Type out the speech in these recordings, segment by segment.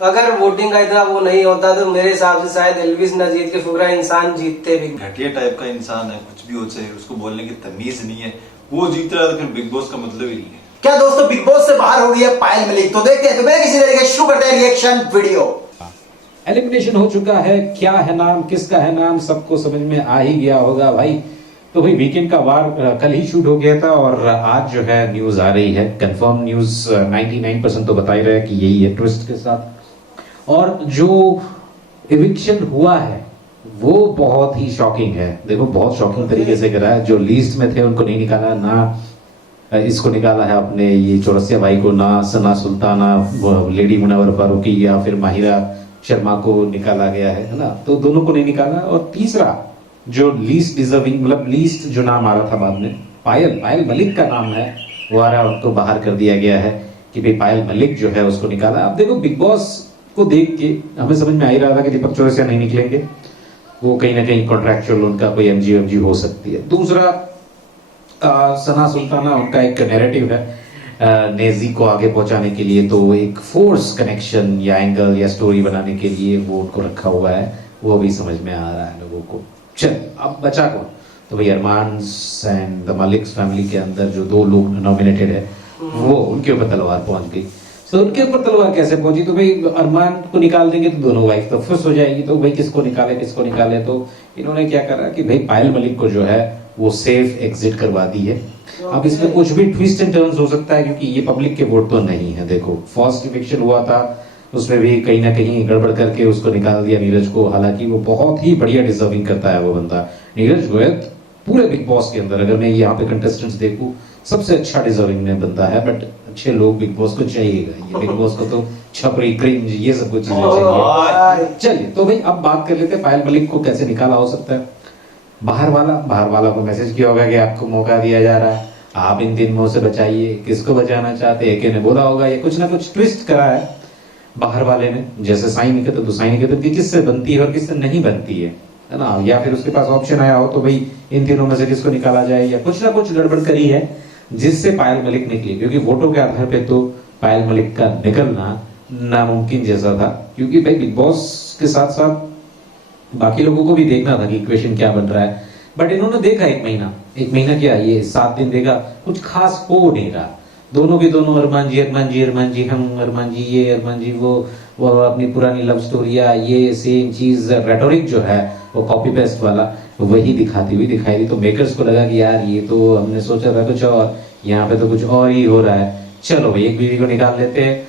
अगर वोटिंग का इतना वो नहीं होता तो मेरे हिसाब से शायद एल्विस ना जीत के फुकरा इंसान जीतते भी। घटिया टाइप का इंसान है, कुछ भी हो चाहे, उसको बोलने की तमीज नहीं है, वो जीत रहा है तो फिर बिग बॉस का मतलब ही नहीं है। क्या दोस्तों बिग बॉस से बाहर हो गई है पायल मलिक? तो देखते हैं, तो बिना किसी तरीके शुरू करते हैं रिएक्शन वीडियो। एलिमिनेशन हो चुका है, क्या है नाम, किसका है नाम, सबको समझ में आ ही गया होगा भाई। तो भाई वीकेंड का वार कल ही शूट हो गया था और आज जो है न्यूज आ रही है, कंफर्म न्यूज 99% तो बता ही रहे हैं कि यही है ट्विस्ट के साथ। और जो इविक्शन हुआ है वो बहुत ही शॉकिंग है। देखो बहुत शॉकिंग तरीके से करा है। जो लीस्ट में थे उनको नहीं निकाला, ना इसको निकाला है अपने ये चौरसिया भाई को, ना सना सुल्ताना, लेडी मुनव्वर फारूकी या फिर माहिरा शर्मा को निकाला गया है ना, तो दोनों को नहीं निकाला। और तीसरा जो लीस्ट डिजर्विंग, मतलब लीस्ट जो नाम आ रहा था बाद में, पायल मलिक का नाम है, वो आ रहा है, उसको बाहर कर दिया गया है कि भाई पायल मलिक जो है उसको निकाला। अब देखो बिग बॉस को देख के हमें समझ में आ ही रहा था कि दीपक चौरसिया नहीं निकलेंगे, वो कहीं ना कहीं कॉन्ट्रैक्चुअल उनका कोई एमजी हो सकती है। दूसरा सना सुल्ताना, उनका एक नैरेटिव है नेजी को आगे पहुंचाने के लिए, तो एक फोर्स कनेक्शन या एंगल या स्टोरी बनाने के लिए वो उनको रखा हुआ है, वो भी समझ में आ रहा है लोगों को। चल अब बचा कौन? तो भाई अरमान एंड द मलिक्स फैमिली के अंदर जो दो लोग नॉमिनेटेड है वो उनके ऊपर तलवार पहुंच गई। तो उनके ऊपर तलवार कैसे पहुंची? तो भाई अरमान को निकाल देंगे तो दोनों वाइफ तो फुस हो जाएगी, तो भाई किसको निकाले। तो इन्होंने क्या करा कि भाई पायल मलिक को जो है वो सेफ एग्जिट करवा दी है। अब इसमें कुछ भी ट्विस्ट एंड टर्न्स हो सकता है क्योंकि ये पब्लिक के वोट तो नहीं है। देखो फर्स्ट इविक्शन हुआ था, उसमें भी कहीं ना कहीं गड़बड़ करके उसको निकाल दिया नीरज को। हालांकि वो बहुत ही बढ़िया डिजर्विंग करता है वो बंदा नीरज गोयत, पूरे बिग बॉस के अंदर अगर मैं यहाँ पे कंटेस्टेंट्स देखूं सबसे अच्छा डिजर्विंग में बंदा है। बट अच्छे लोग बिग बॉस को चाहिएगा, ये बिग बॉस को तो छपरी क्रिंज ये सब कुछ चीजें चाहिए। चलिए तो भाई अब बात कर लेते हैं पायल मलिक को कैसे निकाला हो सकता है। बाहर वाला को मैसेज किया होगा कि आपको मौका दिया जा रहा है, आप इन 3 मुंह से बचाइए। किसको बचाना चाहते हैं? एक ने बोला होगा या कुछ ना कुछ ट्विस्ट करा है बाहर वाले ने, जैसे साई निकेतन तो साई निकेतन की किससे बनती है और किससे नहीं बनती है ना, या फिर उसके पास ऑप्शन आया हो तो भाई इन तीनों में से किसको निकाला जाए, या कुछ ना कुछ गड़बड़ करी है जिससे पायल मलिक निकली। क्योंकि वोटों के आधार पे तो पायल मलिक का निकलना नामुमकिन जैसा था, क्योंकि भाई बिग बॉस के साथ साथ बाकी लोगों को भी देखना था कि इक्वेशन क्या बन रहा है। बट इन्होंने देखा एक महीना क्या, ये 7 दिन देखा, कुछ खास हो नहीं रहा। दोनों के दोनों अरमान जी हम, अरमान जी ये, अरमान जी वो अपनी पुरानी लव स्टोरिया, ये सेम चीज रेटोरिक जो है वो कॉपी पेस्ट वाला वही दिखाती हुई दिखाई दी। तो मेकर्स को लगा कि यार ये तो हमने सोचा था कुछ और, यहाँ पे तो कुछ और ही हो रहा है। चलो भाई एक बीवी को निकाल लेते हैं,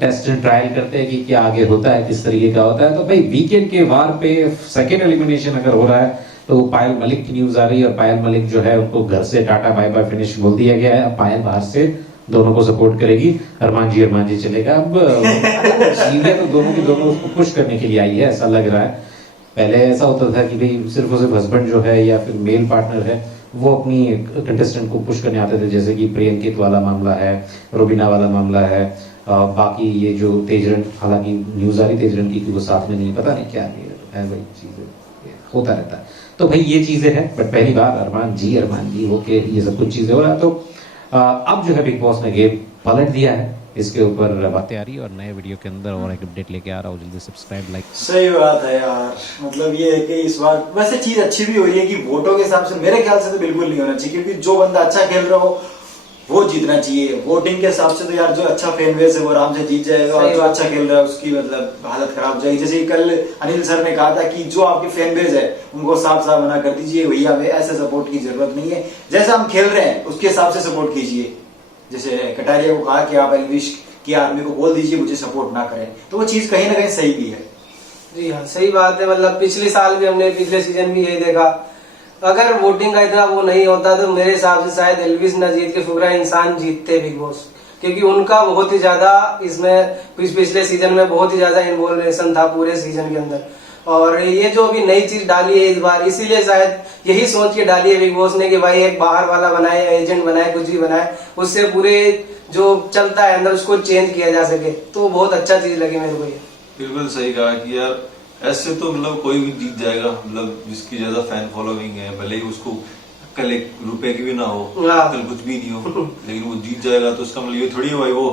टेस्ट एंड ट्रायल करते हैं कि क्या आगे होता है, किस तरीके का होता है। तो भाई वीकेंड के वार पे सेकेंड एलिमिनेशन अगर हो रहा है तो पायल मलिक की न्यूज आ रही है, और पायल मलिक जो है उनको घर से टाटा बाय बाय फिनिश बोल दिया गया है। अब पायल बाहर से दोनों को सपोर्ट करेगी, अरमान जी चलेगा। अब चीजें तो दोनों उसको पुश करने के लिए आई है ऐसा लग रहा है। पहले ऐसा होता था कि भाई सिर्फ और सिर्फ हस्बैंड जो है या फिर मेल पार्टनर है वो अपनी कंटेस्टेंट को पुश करने आते थे, जैसे कि प्रियंकित वाला मामला है, रोबिना वाला मामला है, बाकी ये जो तेजरन, हालांकि न्यूज आ रही तेजरन की कि वो साथ में नहीं, पता नहीं क्या है भाई, चीजें होता रहता है। तो भाई ये चीजें हैं, बट पहली बार अरमान जी ओके ये सब कुछ चीजें हो रहा है। तो अब जो है बिग बॉस ने गेम पलट दिया है, इसके ऊपर बातें आ रही है और नए वीडियो के अंदर और एक अपडेट लेके आ रहा हूँ। जल्दी सब्सक्राइब लाइक। सही बात है यार, मतलब ये है कि इस बार वैसे चीज अच्छी भी हो रही है कि वोटों के हिसाब से मेरे ख्याल से तो बिल्कुल नहीं होना चाहिए, क्योंकि जो बंदा अच्छा खेल रहा हो वो जीतना चाहिए। वोटिंग के हिसाब से तो यार जो अच्छा फैन बेस है वो आराम से जीत जाएगा, और जो अच्छा खेल रहा है उसकी मतलब हालत खराब हो जाएगी। जैसे कल अनिल सर ने कहा था कि जो आपकी फैन बेस है उनको साफ साफ मना कर दीजिए, भैया हमें ऐसे सपोर्ट की जरूरत नहीं है, जैसा हम खेल रहे हैं उसके हिसाब से सपोर्ट कीजिए। जैसे कटारिया को कहा कि आप एल्विश की आर्मी को बोल दीजिए मुझे सपोर्ट ना करें, तो वो चीज कहीं ना कहीं सही भी है। जी हाँ सही बात है। मतलब पिछले साल भी हमने, पिछले सीजन भी यही देखा, अगर वोटिंग का इतना वो नहीं होता तो मेरे हिसाब से शायद एल्विस ना जीत के फुकरा इंसान जीतते बिग बॉस, क्योंकि उनका बहुत ही ज्यादा इसमें पिछले सीजन में बहुत ही ज्यादा इन्वॉल्वेशन था पूरे सीजन के अंदर। और ये जो अभी नई चीज डाली है इस बार, इसीलिए शायद यही सोच के डाली है बिग बॉस ने कि भाई एक बाहर वाला बनाए, एजेंट बनाए, कुछ भी बनाए, उससे पूरे जो चलता है अंदर उसको चेंज किया जा सके। तो बहुत अच्छा चीज लगी मेरे को ये। बिल्कुल सही कहा कि यार ऐसे तो मतलब कोई भी जीत जाएगा, मतलब जिसकी ज्यादा फैन फॉलोइंग है, भले ही उसको कल 1 रुपए की भी ना हो, कल कुछ भी नहीं हो, लेकिन वो जीत जाएगा तो उसका मतलब ये थोड़ी है भाई वो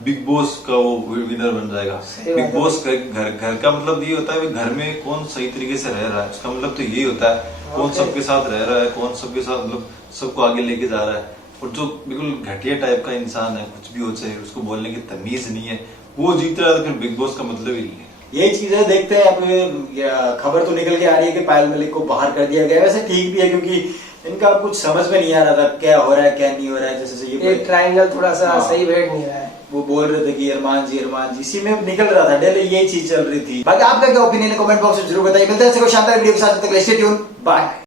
बिग बॉस का वो विनर बन जाएगा। सही बिग बात है। बॉस घर का मतलब ये होता है कि घर में कौन सही तरीके से रह रहा है, उसका मतलब तो यही होता है कौन Okay. सबके साथ रह रहा है, कौन सबके साथ मतलब सबको आगे लेके जा रहा है। और जो बिल्कुल घटिया टाइप का इंसान है, कुछ भी हो चाहे, उसको बोलने की तमीज नहीं है, वो जीत रहा है, तो फिर बिग बॉस का मतलब ही नहीं है। यही चीजें देखते हैं। अब खबर तो निकल के आ रही है कि पायल मलिक को बाहर कर दिया गया है। वैसे ठीक भी है क्योंकि इनका कुछ समझ में नहीं आ रहा था क्या हो रहा है क्या नहीं हो रहा है। जैसे ये एक ट्रायंगल थोड़ा सा हाँ। सही बैठ नहीं रहा है। वो बोल रहे थे कि अरमान जी इसी में निकल रहा था डेली, यही चीज चल रही थी। बाकी आपका क्या ओपिनियन है कमेंट बॉक्स में जरूर बताइए। मिलते हैं ऐसे कोई शानदार वीडियो के साथ, तब तक स्टे ट्यून, बाय।